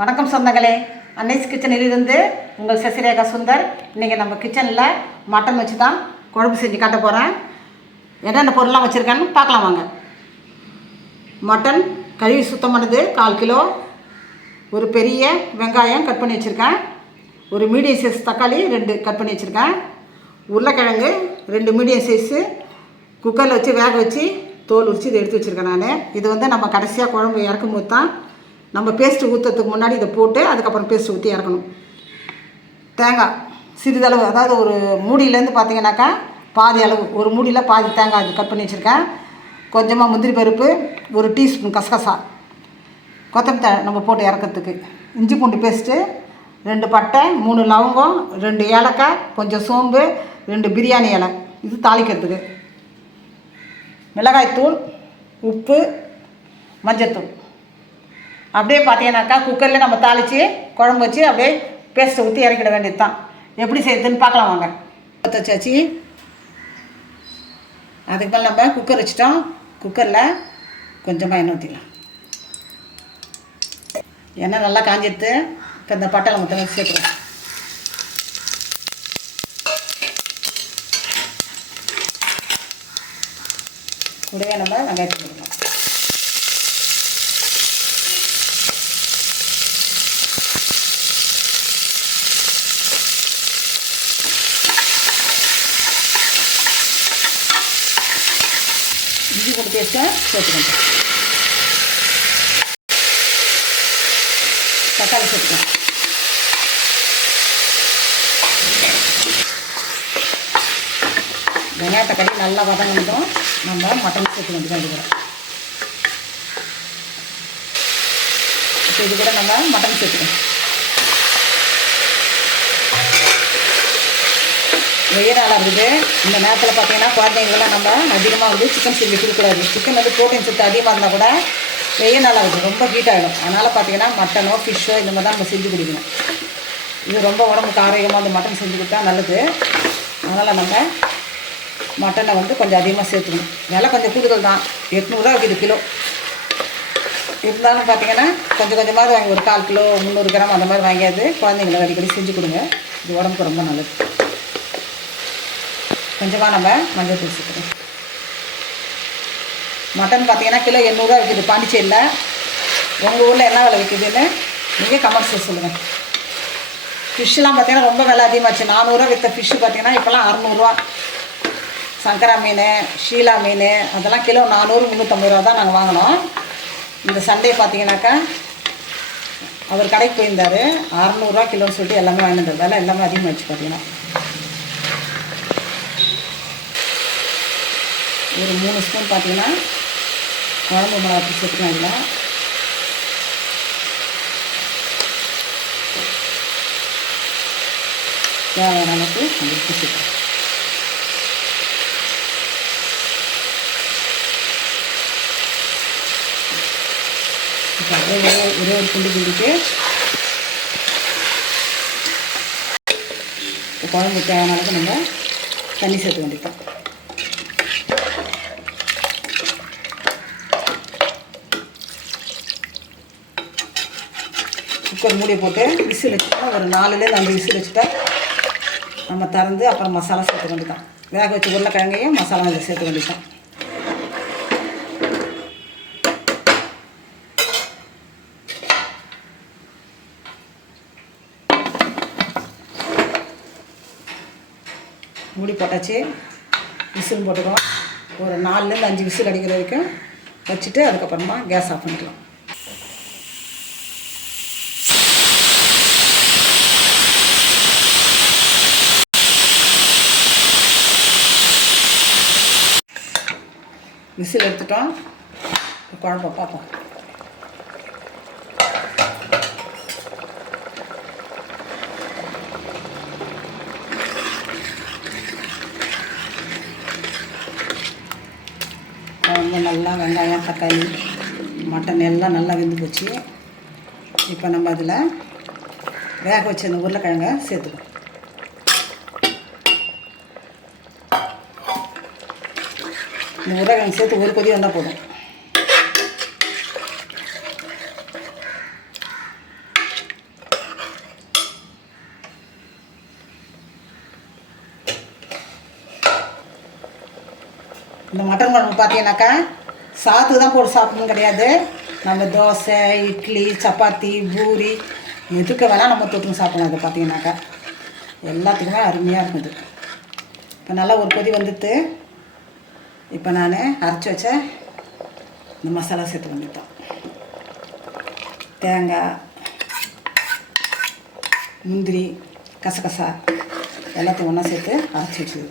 வணக்கம் சொந்தங்களே. அன்னைஸ் கிச்சனிலிருந்து உங்கள் சசிரேகா சுந்தர். இன்றைக்கி நம்ம கிச்சனில் மட்டன் வச்சு தான் குழம்பு செஞ்சு காட்ட போகிறேன் என்னென்ன பொருள்லாம் வச்சுருக்கேன்னு பார்க்கலாம் வாங்க. மட்டன் கழுவி சுத்தம் பண்ணது கால் கிலோ. ஒரு பெரிய வெங்காயம் கட் பண்ணி வச்சுருக்கேன். ஒரு மீடியம் சைஸ் தக்காளி ரெண்டு கட் பண்ணி வச்சுருக்கேன். உருளைக்கிழங்கு ரெண்டு மீடியம் சைஸு. குக்கரில் வச்சு வேக வச்சு தோல் உரித்து இதை எடுத்து வச்சுருக்கேன் நான். இது வந்து நம்ம கடைசியாக குழம்பு இறக்கும் போது தான் நம்ம பேஸ்ட்டு ஊற்றுறதுக்கு முன்னாடி இதை போட்டு அதுக்கப்புறம் பேஸ்ட் ஊற்றி இறக்கணும். தேங்காய் சிறிதளவு அதாவது ஒரு மூடியிலேருந்து பார்த்தீங்கன்னாக்கா பாதி அளவு ஒரு மூடியில் பாதி தேங்காய் இது கட் பண்ணி வச்சுருக்கேன். கொஞ்சமாக முந்திரி பருப்பு ஒரு டீஸ்பூன் கசகசா. கொத்தமல்லி நம்ம போட்டு இறக்கிறதுக்கு. இஞ்சி பூண்டு பேஸ்ட்டு ரெண்டு பட்டை மூணு லவங்கம் ரெண்டு ஏலக்காய் கொஞ்சம் சோம்பு ரெண்டு பிரியாணி இலை. இது தாளிக்கிறதுக்கு. மிளகாய்த்தூள் உப்பு மஞ்சத்தூள். அப்படியே பார்த்தீங்கன்னாக்கா குக்கரில் நம்ம தாளித்து குழம்பு வச்சு அப்படியே பேஸ்ட்டை ஊற்றி இறக்கிட வேண்டியது தான் எப்படி செய்யுதுன்னு பார்க்கலாம் வாங்க. பற்ற வச்சாச்சு. அதுக்கு மேலே நம்ம குக்கர் வச்சிட்டோம். குக்கரில் கொஞ்சமாக எண்ணெய் ஊற்றிக்கலாம் எண்ணெய் நல்லா காஞ்சிடுத்து இப்போ இந்த பட்டை மொத்தம் சேர்த்துக்கலாம். கூடவே நம்ம வெங்காயத்தை இஞ்சி போட்டு பேஸ்ட்டை சேர்த்துக்கணும் தக்காளி சேர்த்துக்கலாம் வெங்காய தக்காளி நல்லா வதங்கிட்டோம் நம்ம மட்டன் சேர்த்து வந்து கண்டுக்கிறோம் இப்போ இது கூட நம்ம மட்டன் சேர்த்துக்கணும் வெயில் நாளாக இருக்குது இந்த நேரத்தில் பார்த்தீங்கன்னா குழந்தைங்களாம் நம்ம அதிகமாக வந்து சிக்கன் செஞ்சு கொடுக்கூடாது சிக்கன் வந்து ப்ரோட்டீன் சத்து அதிகமாக இருந்தால் கூட வெயில் நாளாக இருக்குது ரொம்ப ஹீட் ஆகிடும் அதனால் பார்த்தீங்கன்னா மட்டனோ ஃபிஷ்ஷோ இந்த மாதிரி தான் நம்ம செஞ்சு குடிக்கணும். இது ரொம்ப உடம்புக்கு ஆரோக்கியமாக அந்த மட்டன் செஞ்சு கொடுத்தா நல்லது. அதனால் நம்ம மட்டனை வந்து கொஞ்சம் அதிகமாக சேர்த்துக்கணும். விலை கொஞ்சம் கூடுதல் தான். எட்நூறுரூவா இருக்குது கிலோ. இருந்தாலும் பார்த்தீங்கன்னா கொஞ்சம் கொஞ்சமாக வாங்கி ஒரு கால் கிலோ முந்நூறு கிராம் அந்த மாதிரி வாங்கியாது குழந்தைங்களை அடிக்கடி செஞ்சு கொடுங்க. இது உடம்புக்கு ரொம்ப நல்லது. கொஞ்சமாக நம்ம மஞ்சள் தூள் சேர்த்துக்கணும் மட்டன் பார்த்தீங்கன்னா கிலோ எண்ணூறுரூவா விற்கிது பாண்டிச்சேரியில். உங்கள் ஊரில் என்ன விலை விற்கிதுன்னு நீங்கள் கமெண்ட்ஸில் சொல்லுங்கள் ஃபிஷ்ஷெலாம் பார்த்தீங்கன்னா ரொம்ப விலை அதிகமாச்சு. நானூறுரூவா விற்ற ஃபிஷ்ஷு பார்த்தீங்கன்னா இப்போலாம் அறநூறுவா சங்கரா மீன் ஷீலா மீன் அதெல்லாம் கிலோ நானூறு முந்நூற்றம்பது ரூபா தான் நாங்கள் வாங்கினோம். இந்த சண்டே பார்த்தீங்கன்னாக்கா அவர் கடைக்கு போயிருந்தார். அறநூறுவா கிலோன்னு சொல்லிட்டு எல்லாமே வாங்கிட்டு எல்லாமே அதிகமாகிடுச்சு பார்த்தீங்கன்னா ஒரு மூணு ஸ்பூன் பார்த்தீங்கன்னா குழம்பு மிளகா சேர்த்துக்கலாம் இதில் தேவையான அளவுக்கு நம்ம உப்பு இப்போ அப்படியே ஒரே ஒரு துண்டு துண்டிட்டு குழம்பு தேவையான அளவுக்கு நம்ம தண்ணி சேர்த்து வேண்டிப்போம் குக்கர் மூடி போட்டு விசில் வச்சுட்டா ஒரு நாலுலேருந்து அஞ்சு விசில் வச்சுட்டா நம்ம திறந்து அப்புறம் மசாலா சேர்த்து வேண்டியதான் வேக வச்சு உருளைக்கிழங்கையும் மசாலா இதில் சேர்த்து வேண்டியதான் மூடி போட்டாச்சு. விசில் போட்டுக்கலாம் ஒரு நாலுலேருந்து அஞ்சு விசில் அடிக்கிற வரைக்கும் வச்சுட்டு அதுக்கப்புறமா கேஸ் ஆஃப் பண்ணிக்கலாம். விசில் எடுத்துட்டோம். குழம்பை பார்ப்போம். குழம்பு நல்லா வெங்காயம் தக்காளி மட்டன் எல்லாம் நல்லா வெந்து போச்சு. இப்போ நம்ம அதில் வேக வச்ச அந்த உருளைக்கிழங்க சேர்த்துக்கணும் இந்த உருளைக்கிழங்கு சேர்த்து ஒரு கொதி வந்தால் போதும் இந்த மட்டன் குழம்பு பார்த்தீங்கன்னாக்கா சாத்துக்கு தான் போட்டு சாப்பிடணும் கிடையாது நம்ம தோசை இட்லி சப்பாத்தி பூரி எதுக்கு வேணால் நம்ம தொட்டு சாப்பிடலாம் அது பார்த்தீங்கன்னாக்கா எல்லாத்துக்குமே அருமையாக இருக்குது இப்போ நல்லா ஒரு கொதி வந்துட்டு இப்போ நான் அரைச்சி வச்ச இந்த மசாலா சேர்த்து வந்துட்டோம் தேங்காய் முந்திரி கசகசா எல்லாத்தையும் ஒன்றா சேர்த்து அரைச்சி வச்சுது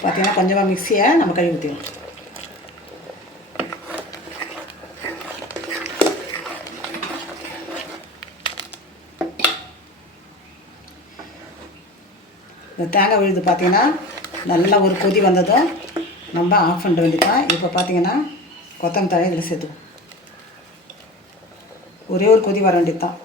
பார்த்தீங்கன்னா கொஞ்சமாக மிக்சியை நம்ம கழுவி ஊற்றிடும் இந்த தேங்காய் விழுது பார்த்தீங்கன்னா நல்லா ஒரு கொதி வந்ததும் நம்ம ஆஃப் பண்ண வேண்டியதான் இப்போ பார்த்தீங்கன்னா கொத்தமல்லி தழை இதில் சேர்த்துக்கும் ஒரே ஒரு கொதி வர வேண்டியது தான்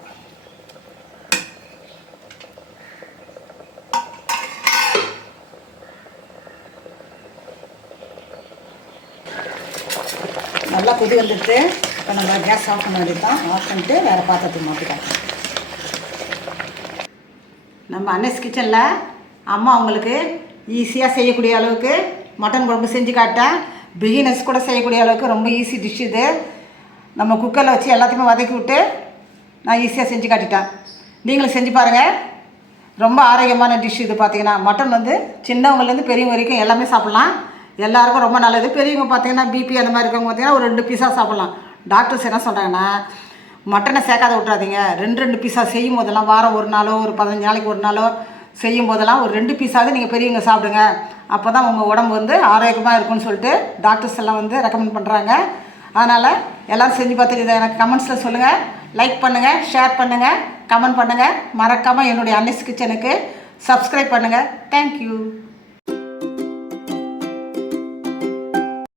நல்லா கொதி வந்துட்டு இப்போ நம்ம கேஸ் ஆஃப் பண்ண வேண்டியது தான் ஆஃப் பண்ணிட்டு வேறு பாத்திரத்துக்கு மாற்றிக்கலாம் நம்ம அன்னஸ் கிச்சனில் அம்மா அவங்களுக்கு ஈஸியாக செய்யக்கூடிய அளவுக்கு மட்டன் குழம்பு செஞ்சு காட்டேன். பிகினர்ஸ் கூட செய்யக்கூடிய அளவுக்கு ரொம்ப ஈஸி டிஷ் இது. நம்ம குக்கரில் வச்சு எல்லாத்தையுமே வதக்கி விட்டு நான் ஈஸியாக செஞ்சு காட்டிட்டேன். நீங்களும் செஞ்சு பாருங்கள் ரொம்ப ஆரோக்கியமான டிஷ் இது பார்த்தீங்கன்னா மட்டன் வந்து சின்னவங்கலேருந்து பெரியவங்க வரைக்கும் எல்லாமே சாப்பிட்லாம். எல்லாருக்கும் ரொம்ப நல்லது. பெரியவங்க பார்த்தீங்கன்னா பிபி அந்த மாதிரி இருக்கவங்க பார்த்தீங்கன்னா ஒரு ரெண்டு பீஸாக சாப்பிட்லாம். டாக்டர்ஸ் என்ன சொல்கிறாங்கன்னா மட்டனை சேர்க்காத விட்றாதீங்க ரெண்டு ரெண்டு பீஸாக செய்யும் போதெல்லாம் வாரம் ஒரு நாளோ ஒரு பதினஞ்சு நாளைக்கு ஒரு நாளோ செய்யும் போதெல்லாம் ஒரு ரெண்டு பீஸாவது நீங்கள் பெரியவங்க சாப்பிடுங்க. அப்போ தான் உங்கள் உடம்பு வந்து ஆரோக்கியமாக இருக்கும்னு சொல்லிட்டு டாக்டர்ஸ் எல்லாம் வந்து ரெக்கமெண்ட் பண்ணுறாங்க அதனால் எல்லாம் செஞ்சு பார்த்துட்டு இதை எனக்கு கமெண்ட்ஸில் சொல்லுங்கள் லைக் பண்ணுங்கள் ஷேர் பண்ணுங்கள் கமெண்ட் பண்ணுங்கள் மறக்காமல் என்னுடைய அன்னிஸ் கிச்சனுக்கு சப்ஸ்கிரைப் பண்ணுங்கள் தேங்க்யூ